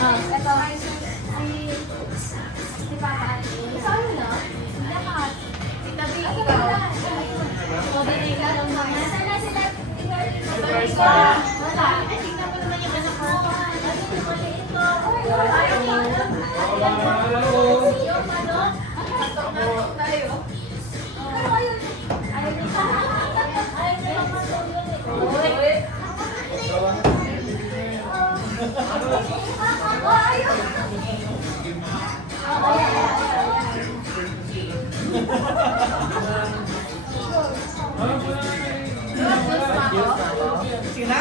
Ito. Si Papa. Ikaw ano na? Lahat. Itabi ikaw. O, dinay ka lang naman. Nasaan na sila? Wala. Tingnan mo naman yung anak ko. Ano yung maliit ko? Ayaw mo. Yung ano? Katok-natok tayo. Pero ayaw niya. Ayaw niya. Ayaw niya lang matulog yun eh. Sila?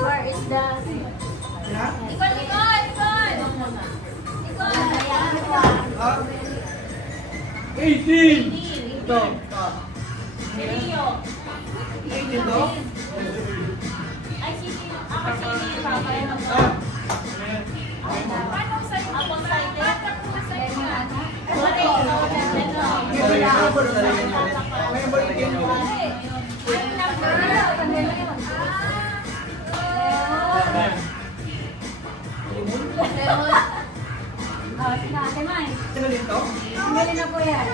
Where is the... Sila? Ikon! Ah, 18! ito. Rio. 18 to? Ay, si Papa yun. Ah, Paano sa'yo? Ako sa'yo. may balikin mo. Sila dito? Galing na po yan.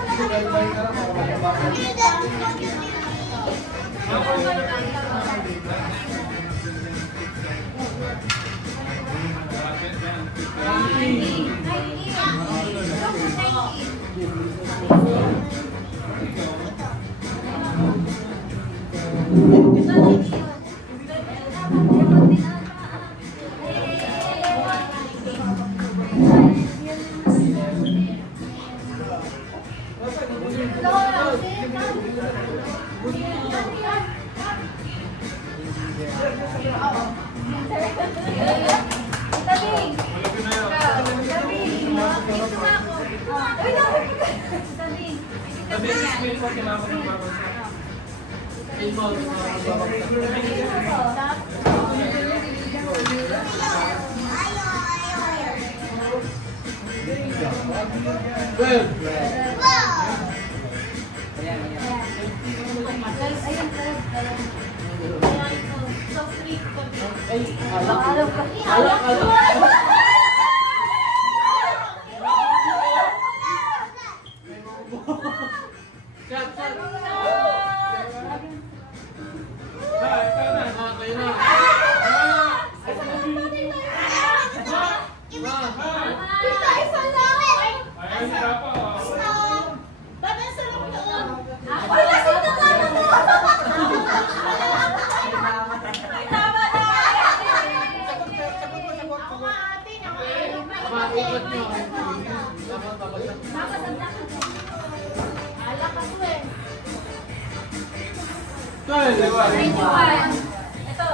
Ito.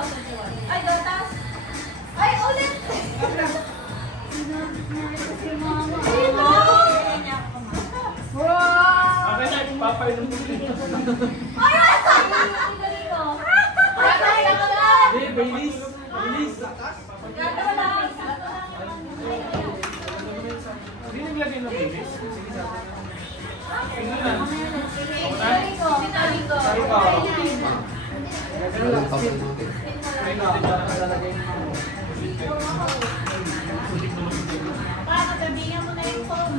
Ay, dotas. Ay, ulit. Wow! Okay na, papainom ko din. Ay, galing ko. Hey, Baileys! Baileys! Gagawa lang. Hindi naglagay ng Baileys? Sige, sa atin. Tingnan na. Galing ko. Galing ko. Sorry pa. Paano, gabihan mo na yung phone.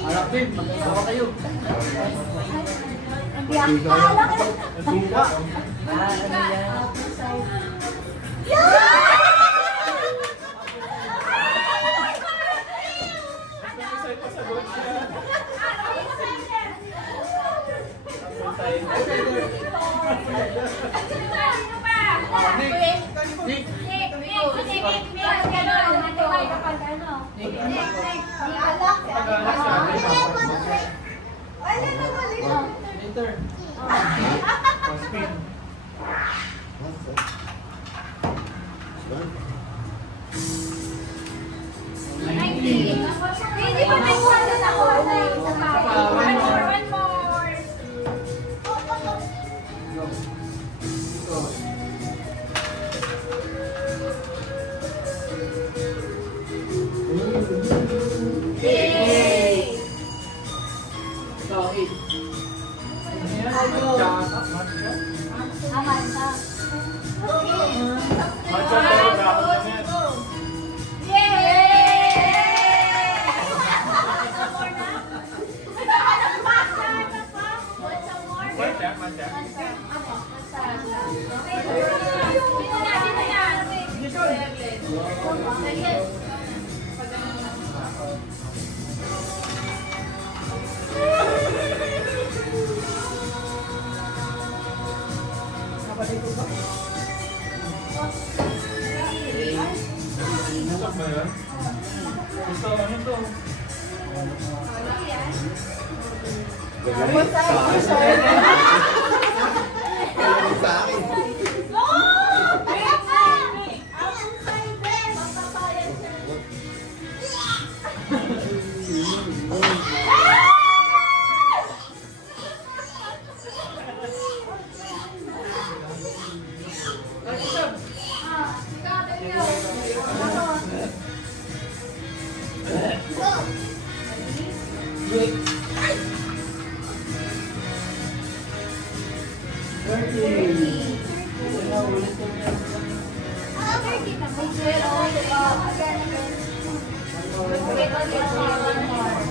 Harap din, magkakawa kayo. Ang biyak. Kala ko. Suka. Isa'y pasagot siya. Nick! Later. Spin. Hindi pa may wallet ako. One more. Yay! Ikaw, 8. Amanda. Matcha pero dapat na yan. Matcha, matcha. Gusto ba yun? Gusto, ano to? Sa akin.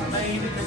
Mainit eh.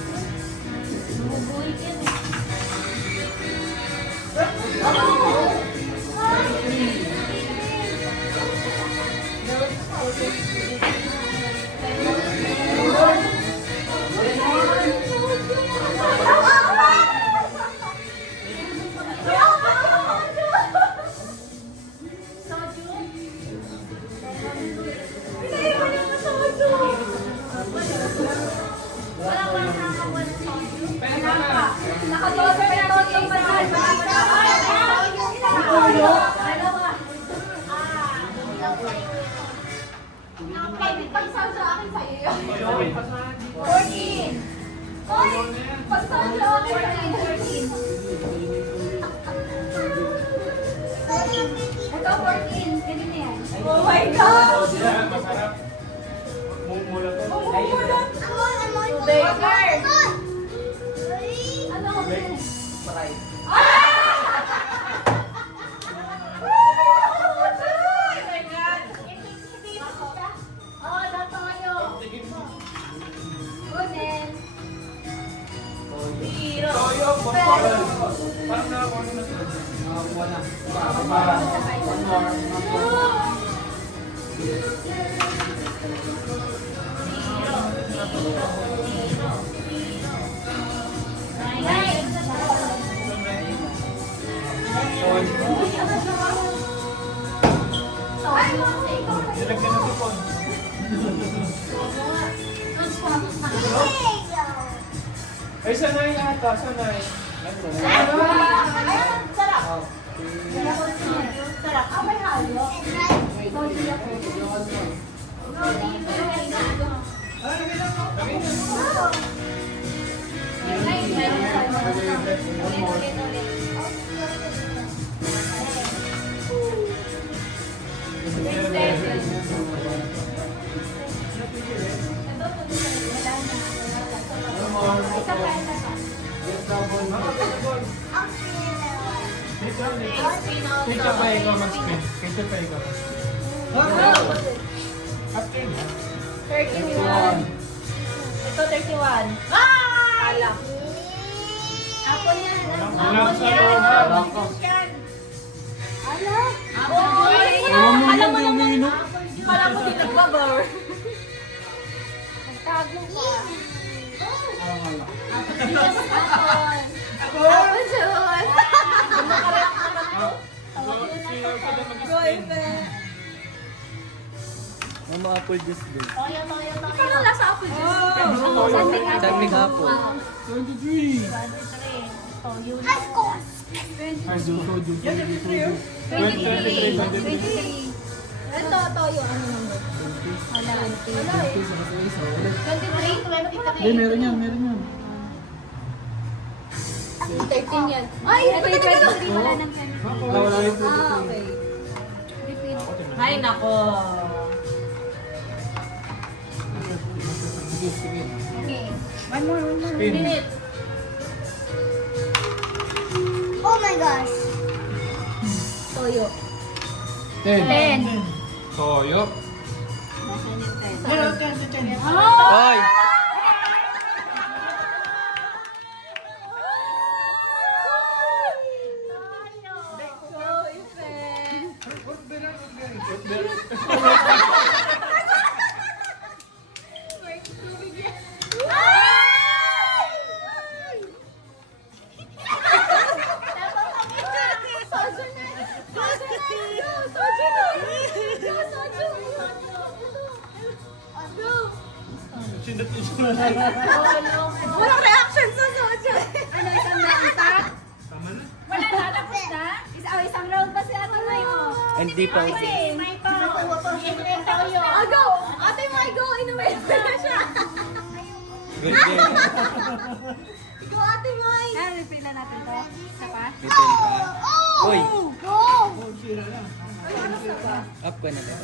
Ayun, pasahan dito. 14. Oy! Pagsaw sa akin, 13. Ito, 14. Pwede na yan. Oh my God! Yan, masarap. Mumula to. Umuulan. Sugar! Ano? Paray. Oh, natayo. Tigil mo. Kunin. Toyo, botol. Parang nakakuha na sila. Nakakuha na. One more. Nilagyan ng sipon. Ay, sanay ata, sanay. Ay, sanay. Sarap. Ah, may halo. Kaya pa ikaw mag-spin. Kaya pa ikaw mag-spin. Asking. 31. Ito, 31. Alak. Apple yan. Walang sa loob. Alak. Alam mo naman. Kala mo di nagbabar. Nagtago ka. Apple juice. Makareact naman to. Ang mga apple juice din. Toyo. Ikaw na lasa apple juice. Sagmig hapon. 23. 23. Toyo. Ay, soju. 23. 23. Ito, toyo. Ano naman? Wala. Wala eh. 23? 23. Hindi, meron yan, meron yan. 13 yan. Ay, ito talaga. Wala ng Wala yung okay. Repeat. Ay, nako. Okay. One more Spin. Minute. Oh my my gosh. Toyo. 10. 10. Toyo. Nasaan yung 10? Hoy! Walang reaction sa soju. Ano, isang isa? Tama na. Wala na, tapos na. Isang round pa si Ate May. Hindi pa ako. May pa. Iinumin tayo. Go! Ate May, go! Inumin mo na siya. Good game. Go, Ate May! Refill na natin to. Isa pa? Refill pa. Uy! Go! Up ka na ba?